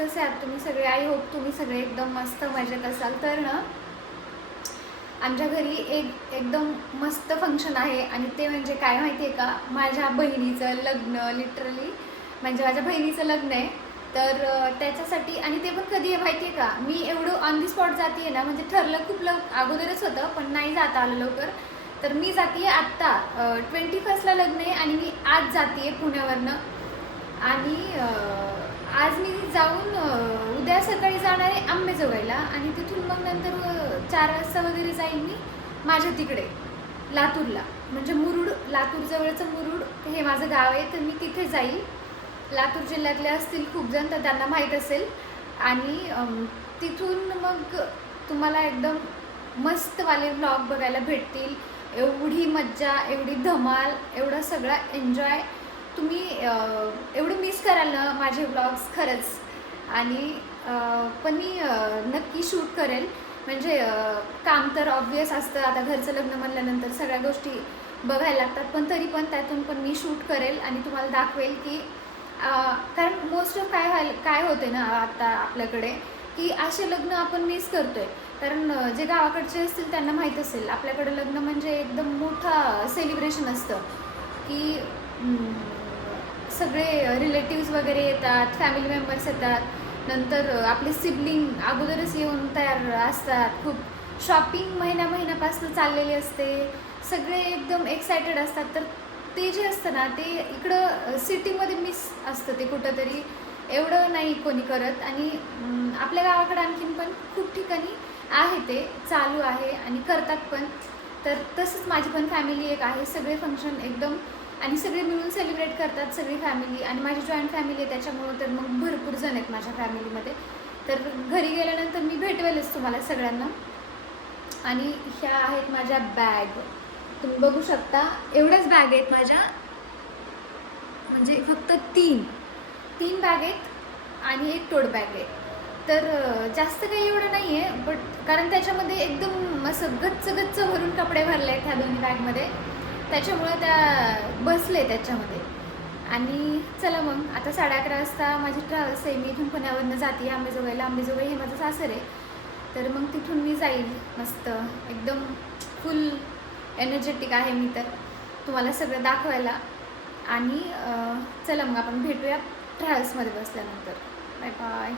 कसे आहात तुम्ही सगळे? आय होप तुम्ही सगळे एकदम मस्त मजेत असाल. तर ना आमच्या घरी एकदम मस्त फंक्शन आहे आणि ते म्हणजे काय माहिती आहे का, माझ्या बहिणीचं लग्न. लिटरली म्हणजे माझ्या बहिणीचं लग्न आहे. तर त्याच्यासाठी, आणि ते पण कधी आहे माहिती आहे का, मी एवढं ऑन दी स्पॉट जाते आहे ना, म्हणजे ठरलं खूप अगोदरच होतं पण नाही जाता आलं लवकर. तर मी जाते आहे आत्ता 21ला लग्न आहे आणि मी आज जाते आहे पुण्यावरनं. आणि आज मी जाऊन उद्या सकाळी जाणार आहे अंबेजोगाईला आणि तिथून मग नंतर 4 वाजता वगैरे जाईल मी माझ्या तिकडे लातूरला. म्हणजे मुरुड, लातूर जवळचं मुरुड हे माझं गाव आहे. तर मी तिथे जाईल. लातूर जिल्ह्यातले असतील खूप जण तर त्यांना माहीत असेल. आणि तिथून मग तुम्हाला एकदम मस्तवाले व्लॉग बघायला भेटतील. एवढी मज्जा, एवढी धमाल, एवढं सगळा एन्जॉय तुम्ही एवढं मिस कराल ना माझे व्लॉग्स खरंच. आणि पण मी नक्की शूट करेल. म्हणजे काम तर ऑब्वियस असतं, आता घरचं लग्न म्हणल्यानंतर सगळ्या गोष्टी बघायला लागतात, पण तरी पण त्यातून पण मी शूट करेल आणि तुम्हाला दाखवेल की कारण मोस्ट ऑफ काय होते ना आता आपल्याकडे, की असे लग्न आपण मिस करतोय. कारण जे गावाकडचे असतील त्यांना माहीत असेल, आपल्याकडे लग्न म्हणजे एकदम मोठा सेलिब्रेशन असतं की सगळे रिलेटिव्स वगैरे येतात, फॅमिली मेंबर्स येतात, नंतर आपले सिबलिंग अगोदरच येऊन तयार असतात. खूप शॉपिंग महिन्यापासून चाललेली असते, सगळे एकदम एक्सायटेड असतात. तर ते जे असतं ना ते इकडं सिटीमध्ये मिस असतं ते कुठंतरी, एवढं नाही कोणी करत. आणि आपल्या गावाकडे आणखीन पण खूप ठिकाणी आहे ते चालू आहे आणि करतात पण. तर तसंच माझी पण फॅमिली एक आहे, सगळे फंक्शन एकदम आणि सगळे मिळून सेलिब्रेट करतात सगळी फॅमिली. आणि माझी जॉईंट फॅमिली आहे त्याच्यामुळं तर मग भरपूर जण आहेत माझ्या फॅमिलीमध्ये. तर घरी गेल्यानंतर मी भेटवेलच तुम्हाला सगळ्यांना. आणि ह्या आहेत माझ्या बॅग, तुम्ही बघू शकता. एवढ्याच बॅग आहेत माझ्या, म्हणजे फक्त तीन बॅग आहेत आणि एक टोट बॅग आहे. तर जास्त काही एवढं नाही आहे, बट कारण त्याच्यामध्ये एकदम असं गच्च भरून कपडे भरले आहेत ह्या दोन्ही बॅगमध्ये, त्याच्यामुळं त्या बसले त्याच्यामध्ये. आणि चला मग आता 11:30 वाजता माझी ट्रॅव्हल्स आहे. मी इथून पुण्यावरनं जाते अंबेजोगाईला. अंबेजोगाई हे माझं सासर आहे. तर मग तिथून मी जाईल मस्त एकदम फुल एनर्जेटिक आहे मी तर तुम्हाला सगळं दाखवायला. आणि चला मग आपण भेटूया ट्रॅव्हल्समध्ये बसल्यानंतर. Bye bye.